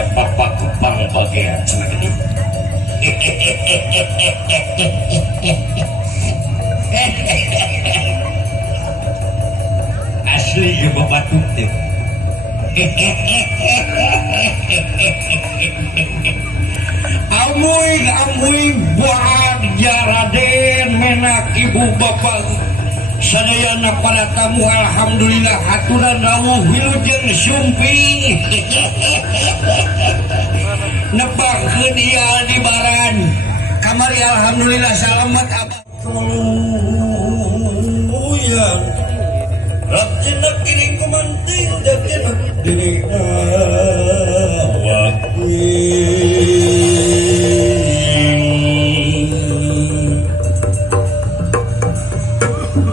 siapa Pak Kupang bagian ini. Asli ya Bapak Tuh. Amuing buat Raden menak ibu bapak sadayana pada kamu alhamdulillah haturan rawuh wilujeng sumpi nepakeun ieu di baran kamari alhamdulillah salamet abah ya ratina kini kumanting datina dirina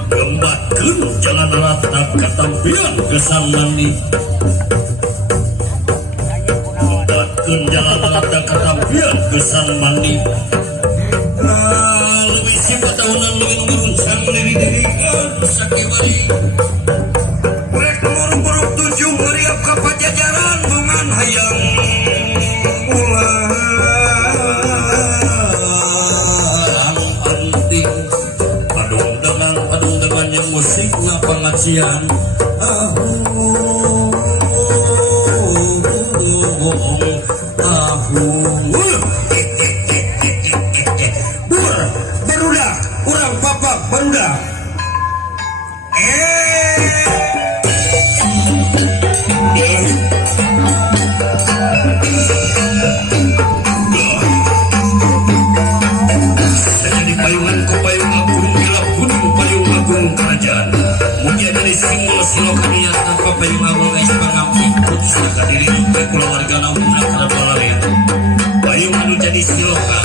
gembatkeun jalan rata katampian gesan mandi gembatkeun jalan rata katampian gesan mandi lebih siapa tahunan mengurusan diri-dirikan sakibari boleh murung-murung tujuh ngeriap ke pajajaran bungan hayang ulang anting padung dengan yang musiknya pengajian barudak kurang papak barudak jadi payungan ku payung agung gelap gunung payung agung kerajaan mulia dari singgul silokania tanpa payung agung guys pangampi putus naga diri lupa keluarga namun nakara balarian payung anu jadi siloka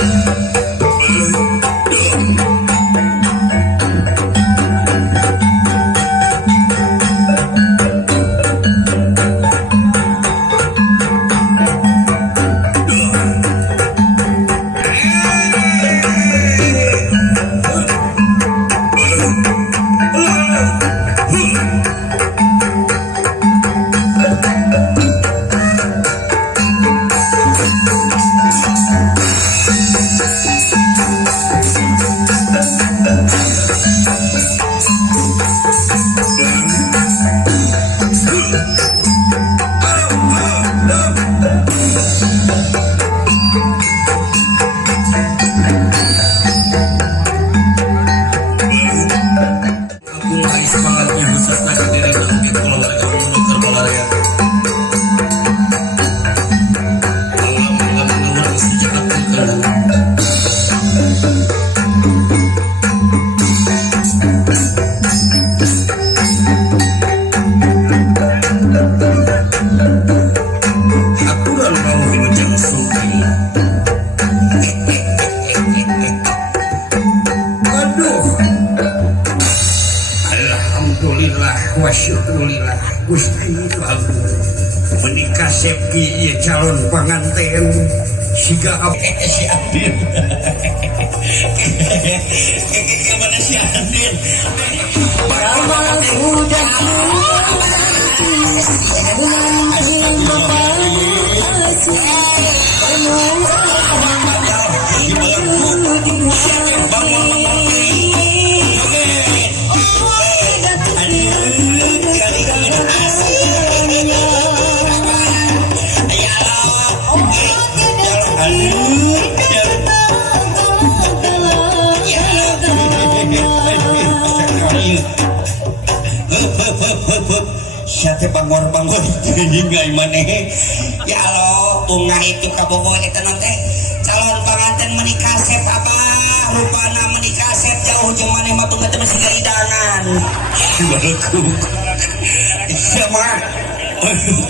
Wasyukurillah Gusti Prabu menikah sepki ieu calon panganten siga si Adin kemana si Adin Rama sudah siate bangor-bangor hingga maneh ya Allah bunga itu kabogoh eta teh calon pengantin menikah sep apa rupana menikah sep jauh jeung maneh mah bunga teh masih gaidangan baraku sama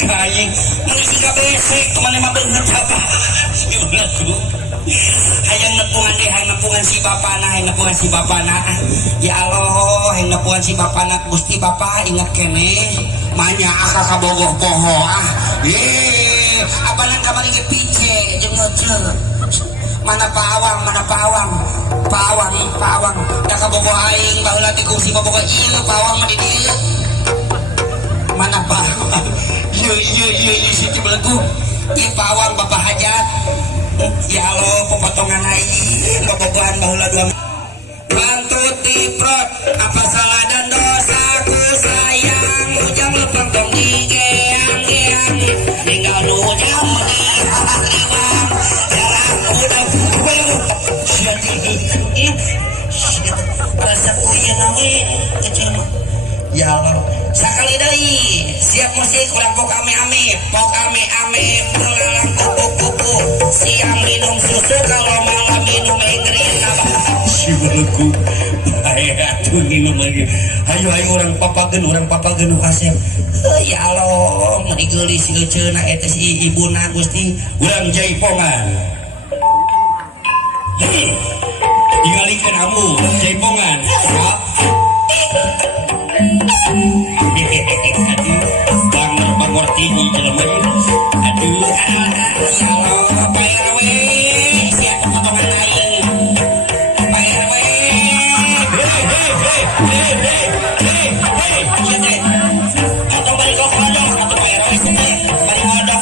kaing mun siga besek maneh mah beungeut apa baraku hayang nepungan deh hayang nepungan si bapana hayang nepungan si bapana ya Allah hayang nepungan si bapana Gusti Bapa ingat kene manya aka kabogoh poho apa nang kamari ge pice jeung ngeuceul mana pawang da kabogoh aing baheula ti kungsi bobogoh ieu pawang mah di dieu mana pawang ieu si cibelegu di pawang bapak hajat ya lo pepotongan aing bobogohan baheula dua bantut diprot apa salah dan dosaku sayang ujang lepeng dong digeang-geang tinggal ujang melihat liwang jalan udah rasa kuyen nawe kecil ya Allah sakali deui siap musik kurang pok ame-ame melalang kuku-kuku siang minum susu kalau malam minum engrin siwalku aya atuh minum lagi hayu orang papageun kasep ya Allah meuli geulis leuceuna eta si ibuna Gusti urang jaipongan tingalikeun amu jaipongan bangor tinggi jelema aduh ya Allah bayar we sia potongan aing bayar we hei atau balik kok kodok atau bayar we sini balik kodok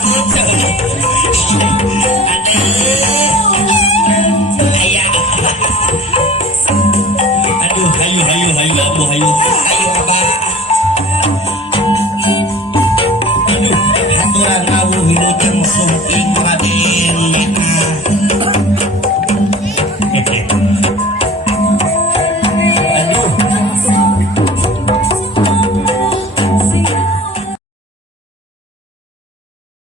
aduh hayu abah haturan rawuh wilujeng sumping Raden